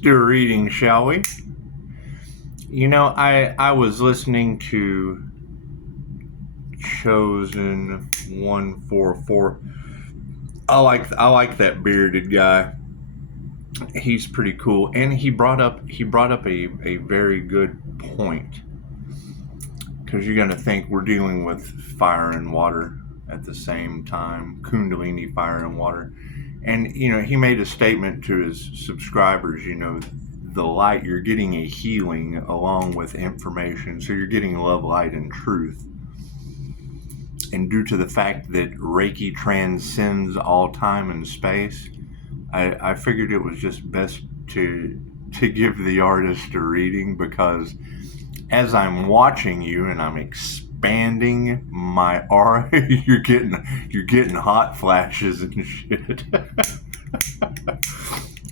do a reading, shall we? You know, I was listening to Chosen 144. I like that bearded guy. He's pretty cool, and he brought up a very good point, because you're gonna think we're dealing with fire and water at the same time, Kundalini, fire and water. And he made a statement to his subscribers, the light, you're getting a healing along with information, so you're getting love, light, and truth. And due to the fact that Reiki transcends all time and space, I figured it was just best to give the artist a reading, because as I'm watching you and I'm expanding my aura, you're getting hot flashes and shit.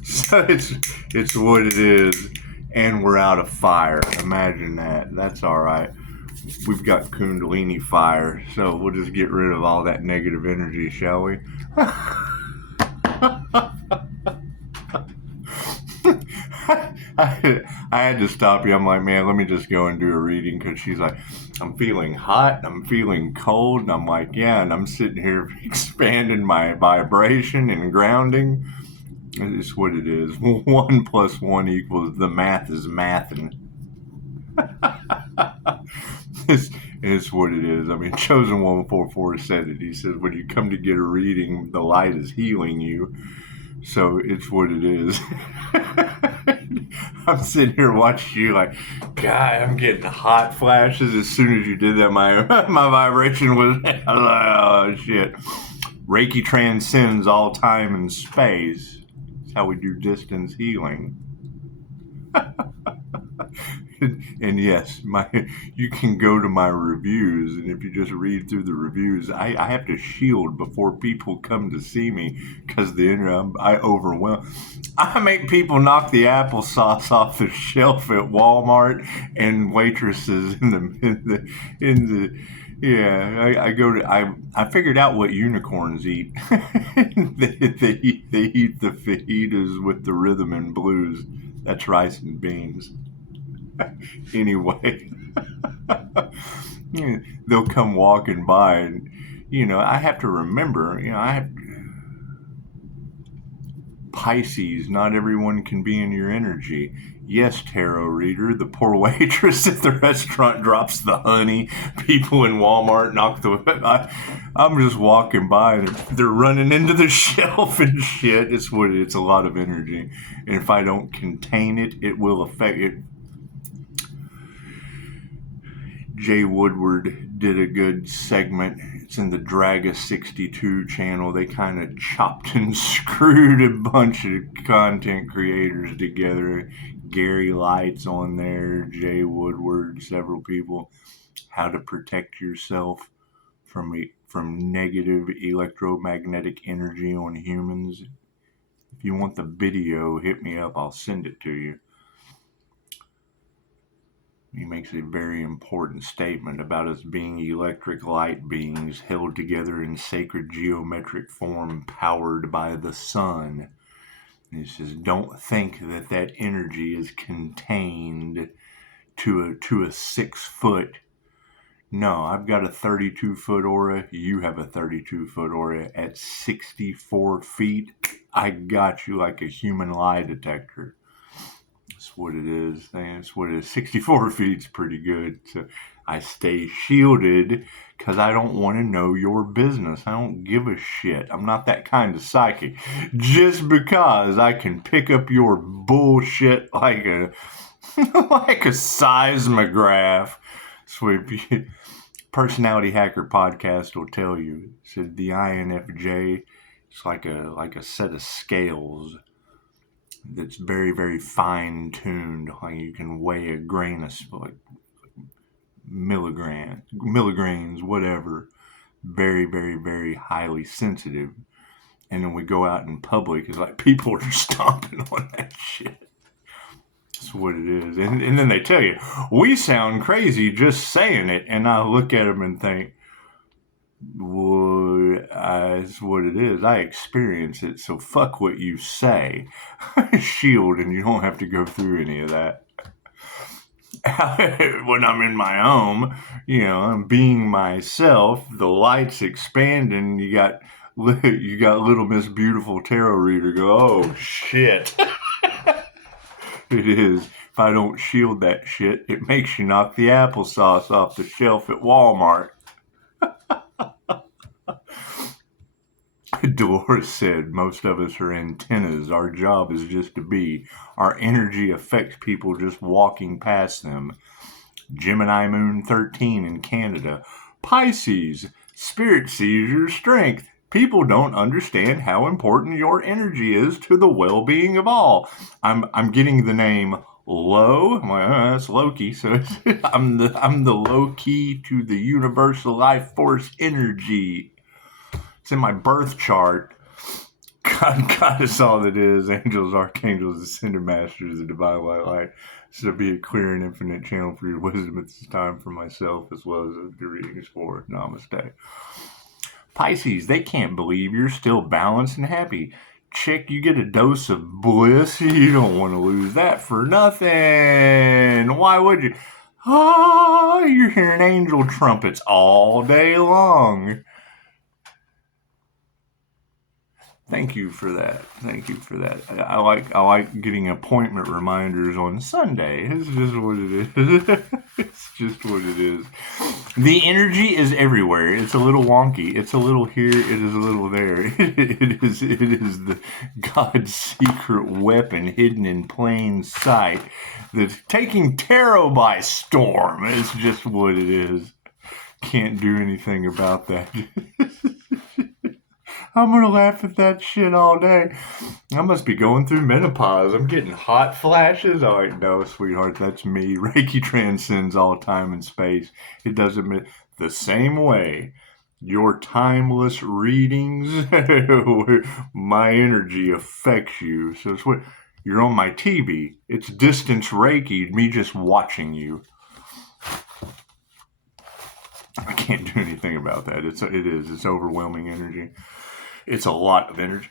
So it's what it is, and we're out of fire. Imagine that. That's all right. We've got Kundalini fire, so we'll just get rid of all that negative energy, shall we? I had to stop you. I'm like, man, let me just go and do a reading, because she's like, I'm feeling hot, I'm feeling cold, and I'm like, yeah, and I'm sitting here expanding my vibration and grounding. It's what it is. 1 + 1 equals, the math is mathing. It's what it is. I mean, Chosen 144 said it. He says, when you come to get a reading, the light is healing you. So it's what it is. I'm sitting here watching you like, God, I'm getting hot flashes. As soon as you did that, my vibration was, I was like, oh, shit. Reiki transcends all time and space. It's how we do distance healing. And yes, you can go to my reviews, and if you just read through the reviews, I have to shield before people come to see me, because I overwhelm. I make people knock the applesauce off the shelf at Walmart, and waitresses I figured out what unicorns eat. they eat the fajitas with the rhythm and blues. That's rice and beans. Anyway, they'll come walking by, and I have to remember, I have Pisces. Not everyone can be in your energy. Yes, tarot reader, the poor waitress at the restaurant drops the honey. People in Walmart knock I'm just walking by, and they're running into the shelf and shit. It's a lot of energy, and if I don't contain it, it will affect it. Jay Woodward did a good segment. It's in the Draga 62 channel. They kind of chopped and screwed a bunch of content creators together. Gary Light's on there, Jay Woodward, several people. How to protect yourself from negative electromagnetic energy on humans. If you want the video, hit me up. I'll send it to you. He makes a very important statement about us being electric light beings held together in sacred geometric form, powered by the sun. And he says, don't think that energy is contained to a 6 foot. No, I've got a 32-foot aura. You have a 32-foot aura. At 64 feet, I got you like a human lie detector. That's what it is. That's what it is. 64 feet's pretty good. So I stay shielded, because I don't want to know your business. I don't give a shit. I'm not that kind of psychic. Just because I can pick up your bullshit like a seismograph. So Personality Hacker Podcast will tell you. It said the INFJ, it's like a set of scales that's very, very fine-tuned. Like you can weigh a grain of, like, milligrams, whatever. Very, very, very highly sensitive. And then we go out in public, it's like people are stomping on that shit. That's what it is. And then they tell you, we sound crazy just saying it. And I look at them and think, well, It's what it is. I experience it, so fuck what you say. Shield, and you don't have to go through any of that. When I'm in my home, I'm being myself. The lights expanding. You got little Miss Beautiful Tarot Reader go, oh shit. It is. If I don't shield that shit, it makes you knock the applesauce off the shelf at Walmart. Dolores said, most of us are antennas. Our job is just to be. Our energy affects people just walking past them. Gemini Moon 13 in Canada. Pisces, spirit sees your strength. People don't understand how important your energy is to the well-being of all. I'm getting the name Low. That's Loki. So I'm the low key to the universal life force energy. It's in my birth chart. God is all that is. Angels, archangels, ascended masters, the divine light. So be a clear and infinite channel for your wisdom at this time for myself as well as the readings for. Namaste. Pisces, they can't believe you're still balanced and happy. Chick, you get a dose of bliss. You don't want to lose that for nothing. Why would you? You're hearing angel trumpets all day long. Thank you for that. I like getting appointment reminders on Sunday. It's just what it is. It's just what it is. The energy is everywhere. It's a little wonky. It's a little here. It is a little there. It is the God's secret weapon hidden in plain sight that's taking tarot by storm. It's just what it is. Can't do anything about that. I'm going to laugh at that shit all day. I must be going through menopause. I'm getting hot flashes. Oh, no, sweetheart, that's me. Reiki transcends all time and space. It doesn't the same way. Your timeless readings, my energy affects you. So it's what you're on my TV. It's distance Reiki, me just watching you. I can't do anything about that. It's overwhelming energy. It's a lot of energy.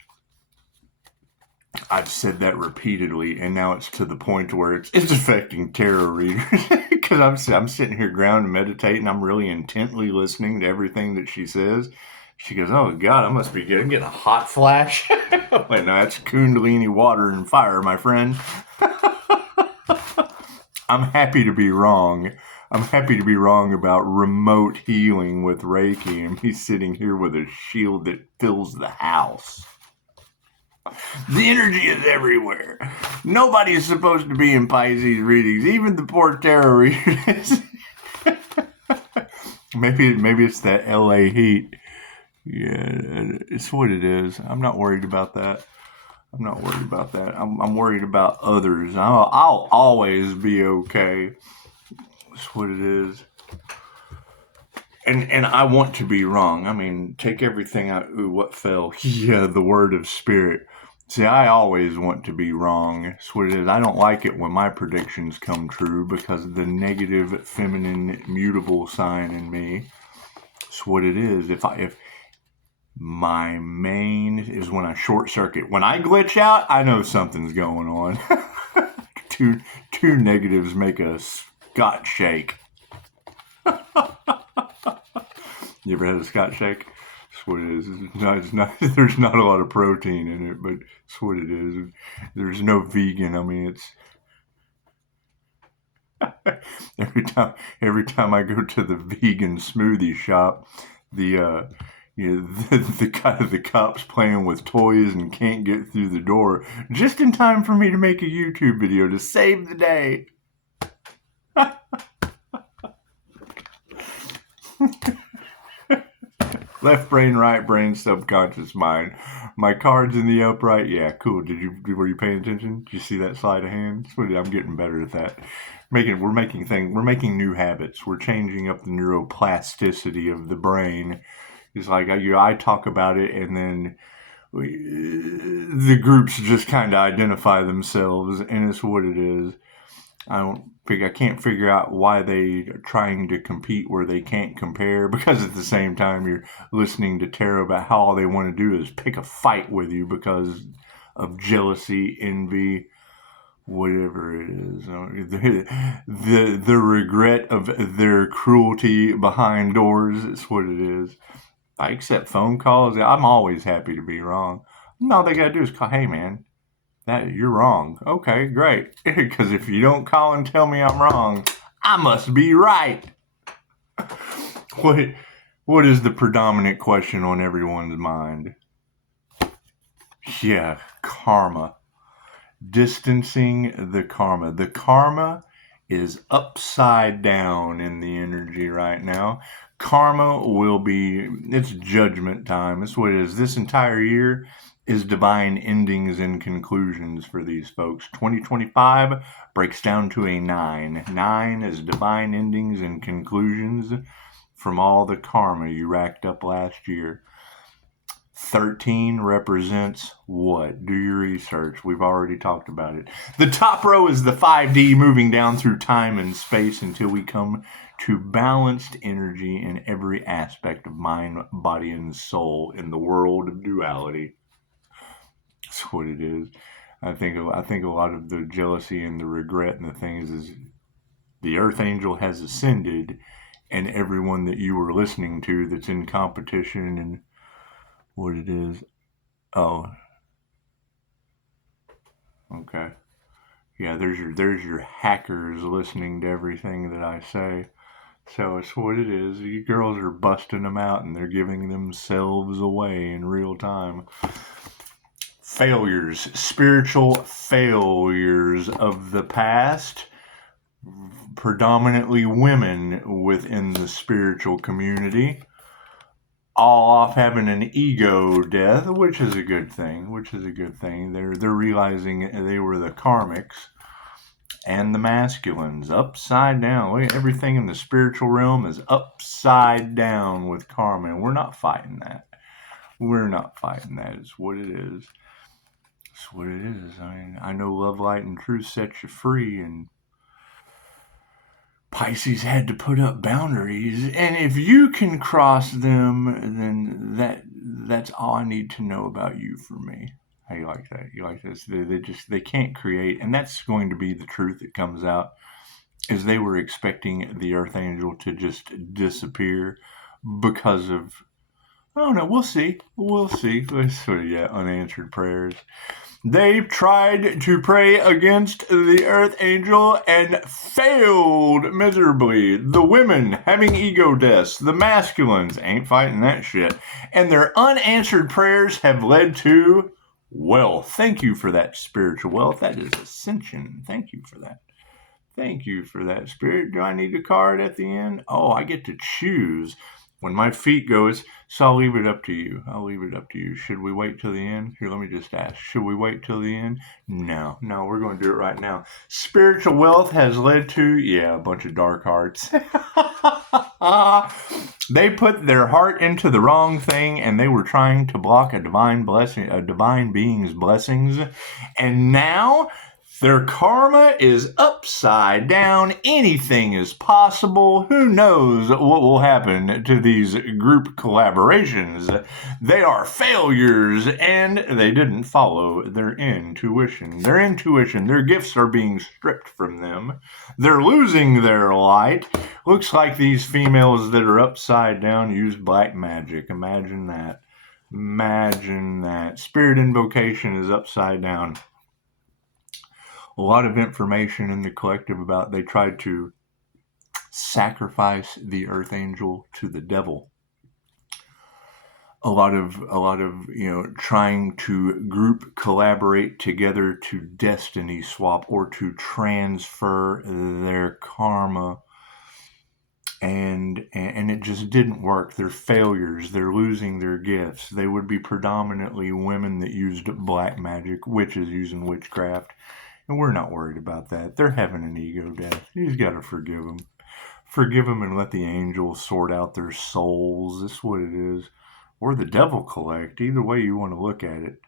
I've said that repeatedly, and now it's to the point where it's affecting tarot readers. Because I'm sitting here grounded, meditating. I'm really intently listening to everything that she says. She goes, oh, God, I must be getting a hot flash. Wait, no, that's Kundalini water and fire, my friend. I'm happy to be wrong. I'm happy to be wrong about remote healing with Reiki and me sitting here with a shield that fills the house. The energy is everywhere. Nobody is supposed to be in Pisces readings, even the poor tarot readers. Maybe it's that LA heat. Yeah, it's what it is. I'm not worried about that. I'm worried about others. I'll always be okay. That's what it is. And I want to be wrong. I mean, take everything out. Ooh, what fell? Yeah, the word of spirit. See, I always want to be wrong. That's what it is. I don't like it when my predictions come true because of the negative, feminine, mutable sign in me. That's what it is. If my main is when I short circuit. When I glitch out, I know something's going on. Two negatives make a Scotch shake. You ever had a Scotch shake? That's what it is. It's not, there's not a lot of protein in it, but it's what it is. There's no vegan. I mean, it's every time I go to the vegan smoothie shop, the cops playing with toys and can't get through the door just in time for me to make a YouTube video to save the day. Left brain, right brain, subconscious mind. My cards in the upright. Yeah, cool. Were you paying attention? Did you see that sleight of hand? I'm getting better at that. We're making new habits. We're changing up the neuroplasticity of the brain. It's like I talk about it, and then the groups just kind of identify themselves, and it's what it is. I can't figure out why they are trying to compete where they can't compare, because at the same time you're listening to tarot about how all they want to do is pick a fight with you because of jealousy, envy, whatever it is. The regret of their cruelty behind doors is what it is. I accept phone calls. I'm always happy to be wrong. All they gotta do is call, hey man, that you're wrong. Okay, great. Because if you don't call and tell me I'm wrong, I must be right. What is the predominant question on everyone's mind? Yeah, karma. Distancing the karma. The karma is upside down in the energy right now. Karma will be, it's judgment time. That's what it is. This entire year is divine endings and conclusions for these folks. 2025 breaks down to a 9. 9 is divine endings and conclusions from all the karma you racked up last year. 13 represents what? Do your research. We've already talked about it. The top row is the 5D, moving down through time and space until we come to balanced energy in every aspect of mind, body, and soul in the world of duality. That's what it is. I think a lot of the jealousy and the regret and the things is the Earth Angel has ascended, and everyone that you were listening to that's in competition and what it is. Oh, okay. Yeah, there's your hackers listening to everything that I say. So it's what it is. You girls are busting them out and they're giving themselves away in real time. Failures, spiritual failures of the past, predominantly women within the spiritual community, all off having an ego death, which is a good thing. They're realizing they were the karmics and the masculines, upside down. Look at everything in the spiritual realm is upside down with karma, and we're not fighting that. It's what it is. It's what it is. I mean, I know love, light, and truth sets you free, and Pisces had to put up boundaries, and if you can cross them, then that's all I need to know about you for me. How you like that? You like this? They can't create, and that's going to be the truth that comes out. Is they were expecting the Earth Angel to just disappear because of, I don't know. We'll see. So yeah, unanswered prayers. They've tried to pray against the Earth Angel and failed miserably. The women having ego deaths. The masculines ain't fighting that shit. And their unanswered prayers have led to wealth. Thank you for that spiritual wealth. That is ascension. Thank you for that. Spirit. Do I need a card at the end? Oh, I get to choose when my feet goes. So I'll leave it up to you. Should we wait till the end? Here, let me just ask. Should we wait till the end? No, we're going to do it right now. Spiritual wealth has led to, a bunch of dark hearts. They put their heart into the wrong thing, and they were trying to block a divine being's blessings. And now their karma is upside down. Anything is possible. Who knows what will happen to these group collaborations? They are failures, and they didn't follow their intuition. Their gifts are being stripped from them. They're losing their light. Looks like these females that are upside down use black magic. Imagine that. Spirit invocation is upside down. A lot of information in the collective about they tried to sacrifice the Earth Angel to the devil. A lot of trying to group collaborate together to destiny swap or to transfer their karma, and it just didn't work. They're failures. They're losing their gifts. They would be predominantly women that used black magic, witches using witchcraft. And we're not worried about that. They're having an ego death. He's got to forgive them. Forgive them and let the angels sort out their souls. That's what it is. Or the devil collect. Either way you want to look at it.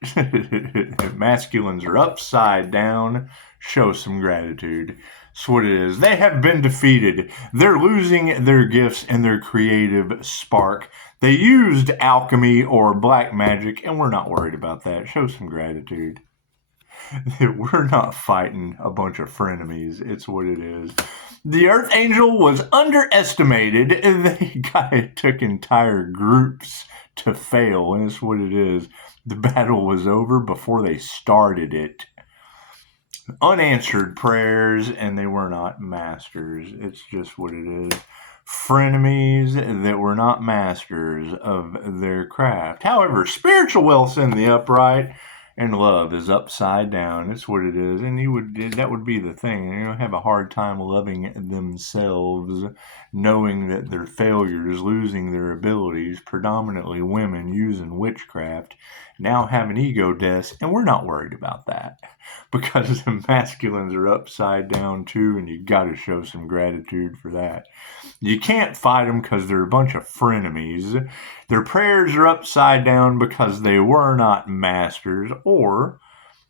Masculines are upside down. Show some gratitude. That's what it is. They have been defeated. They're losing their gifts and their creative spark. They used alchemy or black magic, and we're not worried about that. Show some gratitude. We're not fighting a bunch of frenemies. It's what it is. The Earth Angel was underestimated. It took entire groups to fail, and it's what it is. The battle was over before they started it. Unanswered prayers, and they were not masters. It's just what it is. Frenemies that were not masters of their craft. However, spiritual wealth's in the upright, and love is upside down. It's what it is. And that would be the thing. Have a hard time loving themselves, knowing that they're failures, losing their abilities, predominantly women using witchcraft, now having ego deaths, and we're not worried about that. Because the masculines are upside down too, and you got to show some gratitude for that. You can't fight them because they're a bunch of frenemies. Their prayers are upside down because they were not masters, or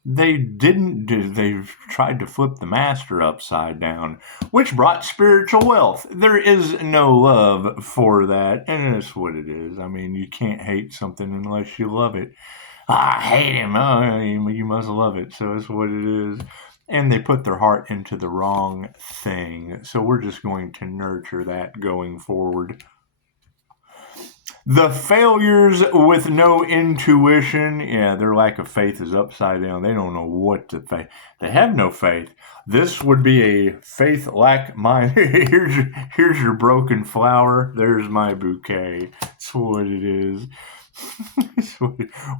they've tried to flip the master upside down, which brought spiritual wealth. There is no love for that, and it's what it is. You can't hate something unless you love it. I hate him. Oh, you must love it. So it's what it is. And they put their heart into the wrong thing. So we're just going to nurture that going forward. The failures with no intuition, their lack of faith is upside down. They don't know what to think. They have no faith. This would be a faith lack mind. Here's your broken flower. There's my bouquet. That's what it is.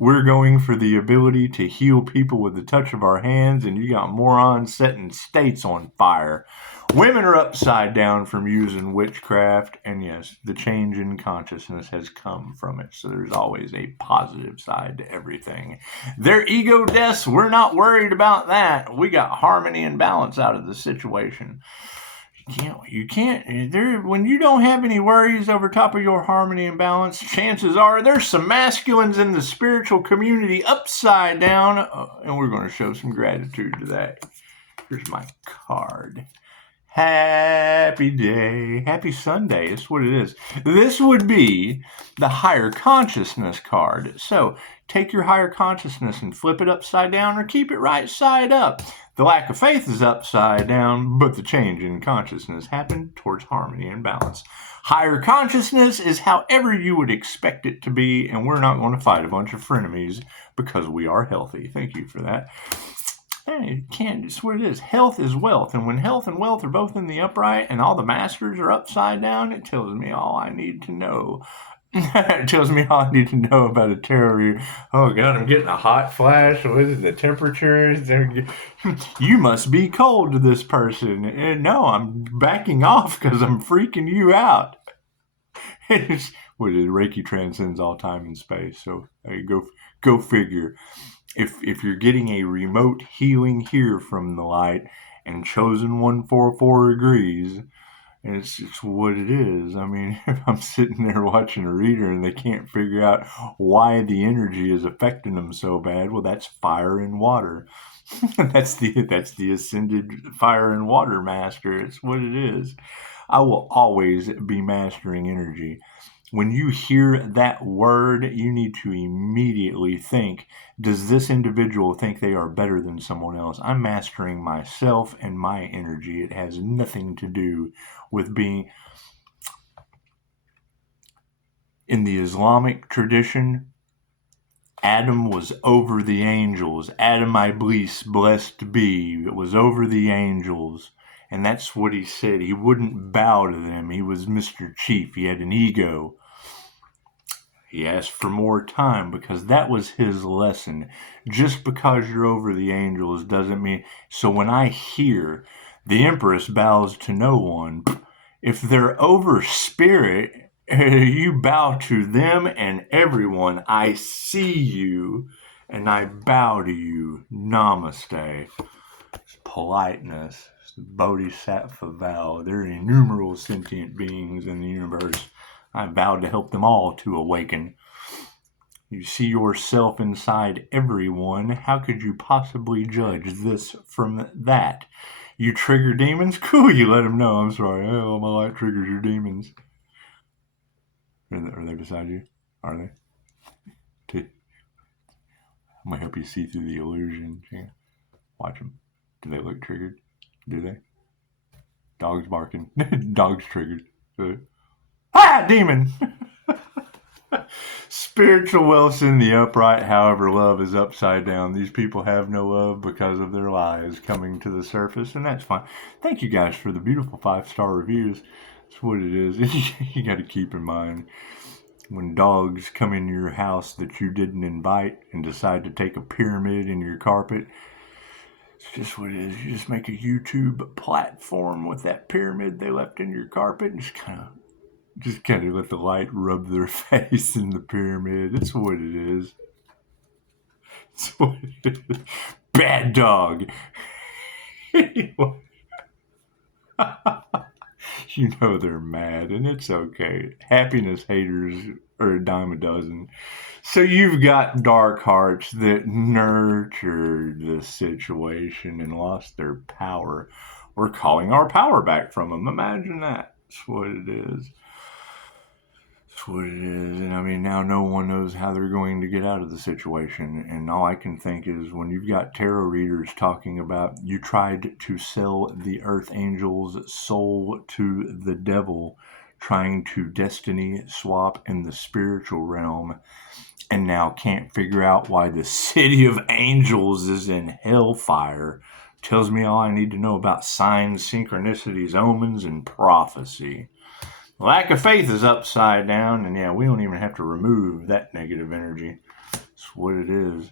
We're going for the ability to heal people with the touch of our hands, and you got morons setting states on fire. Women are upside down from using witchcraft, and yes, the change in consciousness has come from it, so there's always a positive side to everything. Their ego deaths, we're not worried about that. We got harmony and balance out of the situation. You can't, when you don't have any worries over top of your harmony and balance, chances are there's some masculines in the spiritual community upside down, and we're going to show some gratitude to that. Here's my card. Happy day, happy Sunday, that's what it is. This would be the higher consciousness card. So take your higher consciousness and flip it upside down or keep it right side up. The lack of faith is upside down, but the change in consciousness happened towards harmony and balance. Higher consciousness is however you would expect it to be, and we're not going to fight a bunch of frenemies because we are healthy. Thank you for that. You can't, it's what it is. Health is wealth, and when health and wealth are both in the upright and all the masters are upside down, it tells me all I need to know. It tells me all I need to know about a Therory. Oh God, I'm getting a hot flash. What is the temperature? You must be cold to this person. And no, I'm backing off because I'm freaking you out. Reiki transcends all time and space. So go figure. If you're getting a remote healing here from the light and chosen 144 agrees, and it's what it is. If I'm sitting there watching a reader and they can't figure out why the energy is affecting them so bad, well, that's fire and water. that's the ascended fire and water master. It's what it is. I will always be mastering energy. When you hear that word, you need to immediately think, does this individual think they are better than someone else? I'm mastering myself and my energy. It has nothing to do with being... In the Islamic tradition, Adam was over the angels. Adam Iblis, blessed be, it was over the angels. And that's what he said. He wouldn't bow to them. He was Mr. Chief. He had an ego. He asked for more time because that was his lesson. Just because you're over the angels doesn't mean... So when I hear the Empress bows to no one, if they're over spirit, you bow to them and everyone. I see you and I bow to you. Namaste. It's politeness. It's the Bodhisattva vow. There are innumerable sentient beings in the universe. I vowed to help them all to awaken. You see yourself inside everyone. How could you possibly judge this from that? You trigger demons? Cool, you let them know. I'm sorry. Oh, my light triggers your demons. Are they beside you? Are they? I'm going to help you see through the illusion. Watch them. Do they look triggered? Do they? Dogs barking. Dogs triggered. Demon! Spiritual wealth's in the upright, however, love is upside down. These people have no love because of their lies coming to the surface, and that's fine. Thank you guys for the beautiful 5-star reviews. That's what it is. You got to keep in mind when dogs come in your house that you didn't invite and decide to take a pyramid in your carpet. It's just what it is. You just make a YouTube platform with that pyramid they left in your carpet and just kind of let the light rub their face in the pyramid. It's what it is. It's what it is. Bad dog. You know they're mad, and it's okay. Happiness haters are a dime a dozen. So you've got dark hearts that nurtured the situation and lost their power. We're calling our power back from them. Imagine that. That's what it is. That's what it is. And I mean, now no one knows how they're going to get out of the situation. And all I can think is when you've got tarot readers talking about you tried to sell the earth angel's soul to the devil, trying to destiny swap in the spiritual realm, and now can't figure out why the city of angels is in hellfire, tells me all I need to know about signs, synchronicities, omens, and prophecy. Lack of faith is upside down, and yeah, we don't even have to remove that negative energy. That's what it is.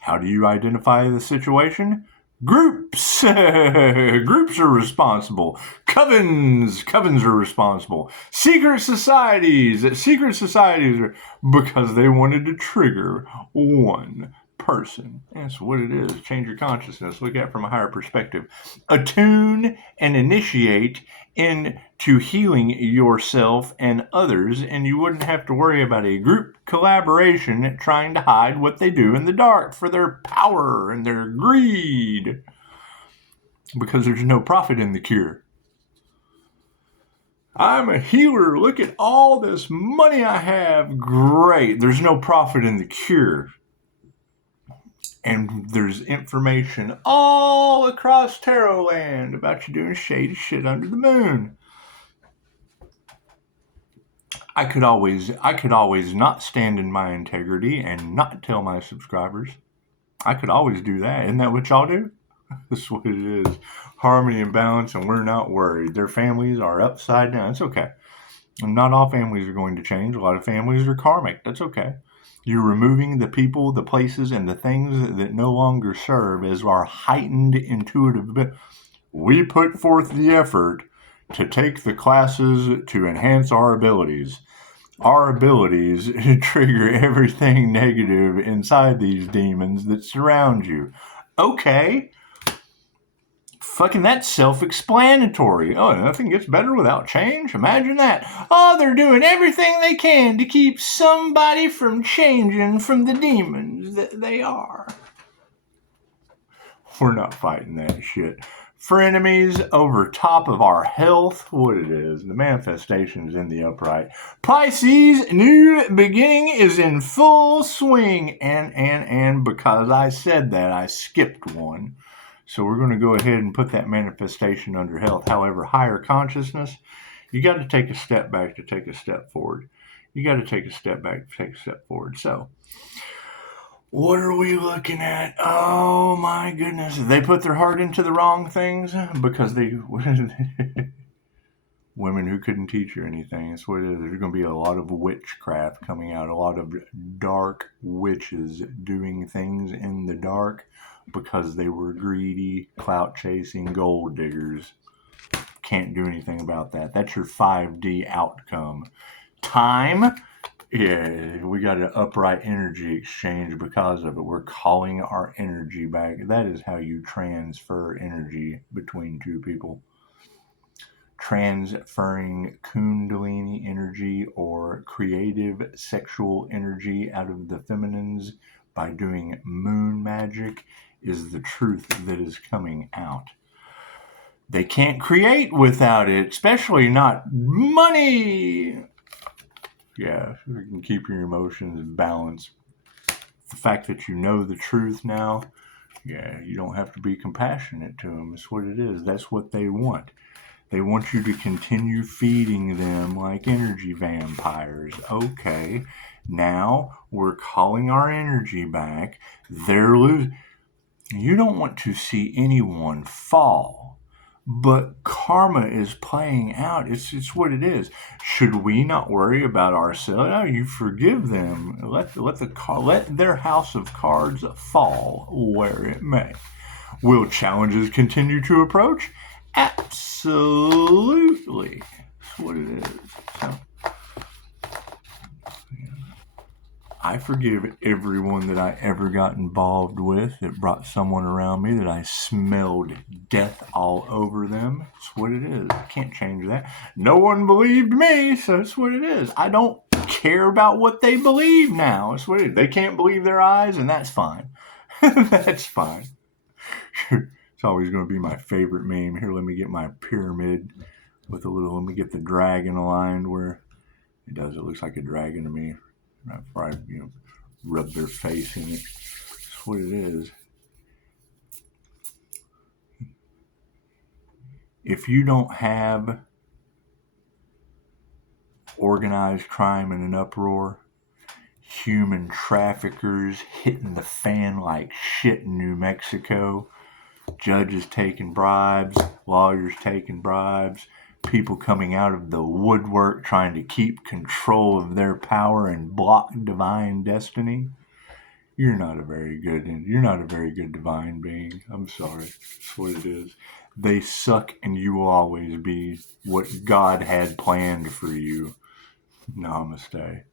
How do you identify the situation? Groups. Groups are responsible. Covens are responsible. Secret societies are because they wanted to trigger one person. That's what it is. Change your consciousness. Look at it from a higher perspective. Attune and initiate into healing yourself and others, and you wouldn't have to worry about a group collaboration trying to hide what they do in the dark for their power and their greed, because there's no profit in the cure. I'm a healer. Look at all this money I have. Great. There's no profit in the cure. And there's information all across tarot land about you doing shady shit under the moon. I could always not stand in my integrity and not tell my subscribers. I could always do that. Isn't that what y'all do? That's what it is. Harmony and balance, and we're not worried. Their families are upside down. It's okay. And not all families are going to change. A lot of families are karmic. That's okay. You're removing the people, the places, and the things that no longer serve as our heightened intuitive. We put forth the effort to take the classes to enhance our abilities. Our abilities trigger everything negative inside these demons that surround you. Okay. Fucking that's self-explanatory. Oh, nothing gets better without change? Imagine that. Oh, they're doing everything they can to keep somebody from changing from the demons that they are. We're not fighting that shit. Frenemies over top of our health, what it is. The manifestation is in the upright. Pisces, new beginning is in full swing. And because I said that, I skipped one. So we're going to go ahead and put that manifestation under health. However, higher consciousness, you got to take a step back to take a step forward. You got to take a step back to take a step forward. So what are we looking at? Oh my goodness. They put their heart into the wrong things because they women who couldn't teach you anything. That's what it is. There's going to be a lot of witchcraft coming out, a lot of dark witches doing things in the dark because they were greedy, clout chasing gold diggers. Can't do anything about that. That's your 5D outcome. Time. Yeah, we got an upright energy exchange because of it. We're calling our energy back. That is how you transfer energy between two people. Transferring Kundalini energy or creative sexual energy out of the feminines by doing moon magic is the truth that is coming out. They can't create without it, especially not money. Yeah, you can keep your emotions in balance. The fact that you know the truth now, yeah, you don't have to be compassionate to them. It's what it is. That's what they want. They want you to continue feeding them like energy vampires. Okay, now we're calling our energy back. They're losing. You don't want to see anyone fall, but karma is playing out. It's what it is. Should we not worry about ourselves? No, you forgive them. Let their house of cards fall where it may. Will challenges continue to approach? Absolutely. That's what it is. So, I forgive everyone that I ever got involved with that brought someone around me that I smelled death all over them. That's what it is. I can't change that. No one believed me, so that's what it is. I don't care about what they believe now. That's what it is. They can't believe their eyes, and that's fine. That's fine. It's always going to be my favorite meme. Here, let me get my pyramid with let me get the dragon aligned where it does. It looks like a dragon to me. Before I, rub their face in it. That's what it is. If you don't have organized crime in an uproar, human traffickers hitting the fan like shit in New Mexico, judges taking bribes, lawyers taking bribes, people coming out of the woodwork trying to keep control of their power and block divine destiny, you're not a very good divine being. I'm sorry. That's what it is. They suck and you will always be what God had planned for you. Namaste.